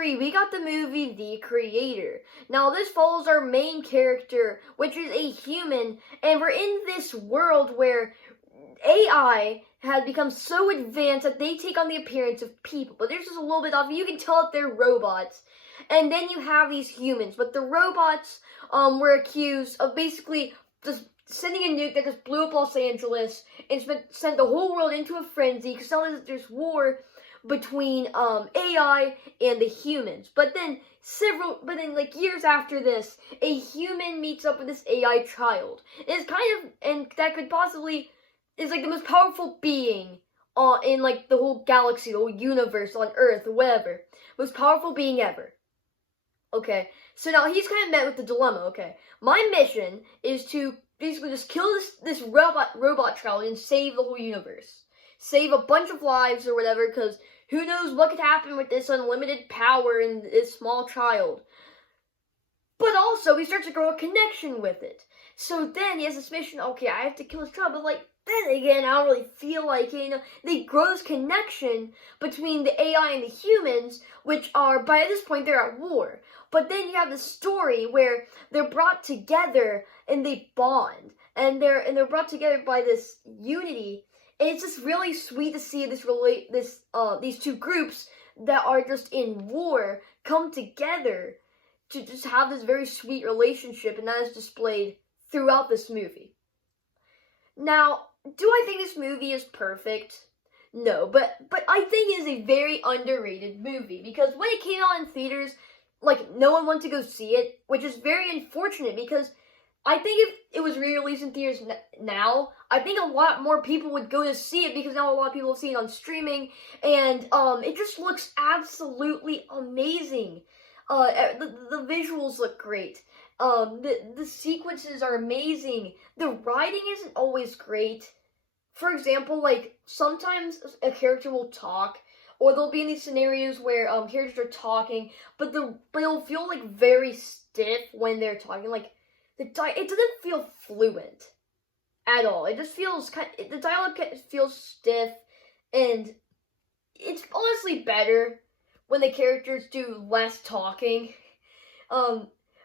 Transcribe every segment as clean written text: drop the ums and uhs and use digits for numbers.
3, we got the movie The Creator. Now, this follows our main character, which is a human, and we're in this world where AI has become so advanced that they take on the appearance of people. But there's just a little bit of, you can tell that they're robots. And then you have these humans. But the robots were accused of basically just sending a nuke that just blew up Los Angeles and sent the whole world into a frenzy because now there's war between AI and the humans. But then like years after this, a human meets up with this AI child. And that could possibly is like the most powerful being in like the whole galaxy, the whole universe on Earth or whatever. Most powerful being ever. Okay, so now he's kind of met with the dilemma. Okay, my mission is to basically just kill this robot child and save the whole universe. Save a bunch of lives or whatever, because who knows what could happen with this unlimited power in this small child. But also, he starts to grow a connection with it. So then he has this mission, okay, I have to kill this child, but like, then again, I don't really feel like it, they grow this connection between the AI and the humans, which are, by this point, they're at war. But then you have the story where they're brought together and they bond, and they're brought together by this unity, and it's just really sweet to see these two groups that are just in war come together to just have this very sweet relationship, and that is displayed throughout this movie. Now, do I think this movie is perfect? No, but I think it is a very underrated movie, because when it came out in theaters, like, no one wanted to go see it, which is very unfortunate, because I think if it was re-released in theaters now, I think a lot more people would go to see it, because now a lot of people have seen it on streaming, and it just looks absolutely amazing. The visuals look great. The sequences are amazing. The writing isn't always great. For example, like, sometimes a character will talk, or they'll be in these scenarios where characters are talking, but it'll feel like very stiff when they're talking. Like, it doesn't feel fluent at all. It just feels the dialogue feels stiff, and it's honestly better when the characters do less talking,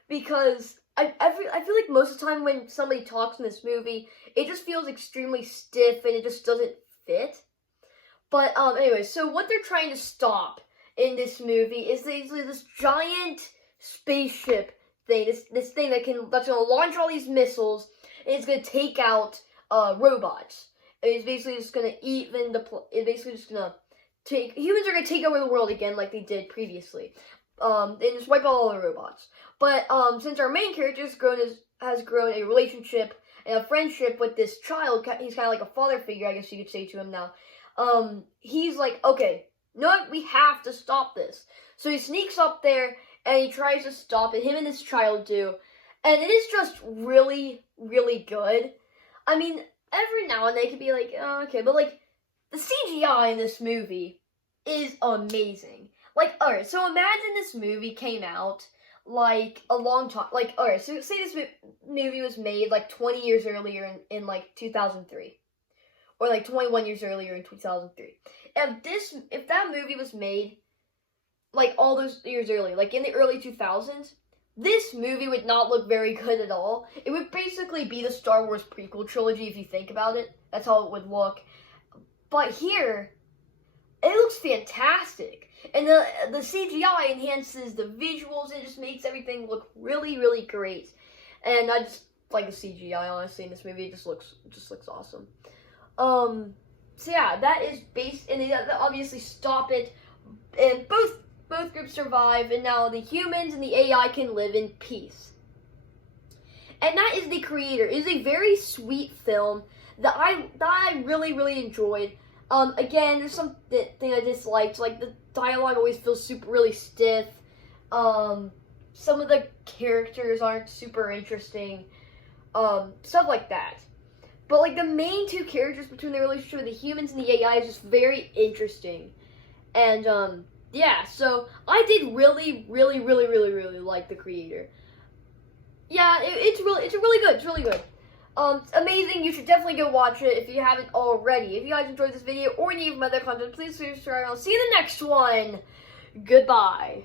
because I feel like most of the time when somebody talks in this movie, it just feels extremely stiff and it just doesn't fit. But anyway, so what they're trying to stop in this movie is this giant spaceship thing, this thing that's gonna launch all these missiles, and it's gonna take out robots. And it's basically just gonna humans are gonna take over the world again like they did previously. And just wipe out all the robots. But since our main character has grown a relationship and a friendship with this child, he's kind of like a father figure, I guess you could say, to him now. He's like, okay, no, we have to stop this. So he sneaks up there and he tries to stop it. Him and this child do, and it is just really, really good. I mean, every now and then it could be like, oh, okay, but like, the CGI in this movie is amazing. Like, alright, so imagine this movie came out, like, a long time, like, alright, so say this movie was made, like, 20 years earlier in like, 2003. Or, like, 21 years earlier in 2003. If that movie was made, like, all those years earlier, like, in the early 2000s, this movie would not look very good at all. It would basically be the Star Wars prequel trilogy, if you think about it. That's how it would look. But here, it looks fantastic. And the CGI enhances the visuals, and it just makes everything look really, really great. And I just like the CGI, honestly, in this movie. It just looks awesome. So yeah, that is based, and they obviously stop it, and both groups survive, and now the humans and the AI can live in peace. And that is The Creator. It is a very sweet film that I really, really enjoyed. Again, there's something I disliked, like the dialogue always feels really stiff. Some of the characters aren't super interesting. Stuff like that. But like the main two characters between the relationship with the humans and the AI is just very interesting. And yeah, so I did really, really, really, really, really like The Creator. Yeah, it's really good. It's really good. It's amazing. You should definitely go watch it if you haven't already. If you guys enjoyed this video or any of my other content, please subscribe. I'll see you in the next one. Goodbye.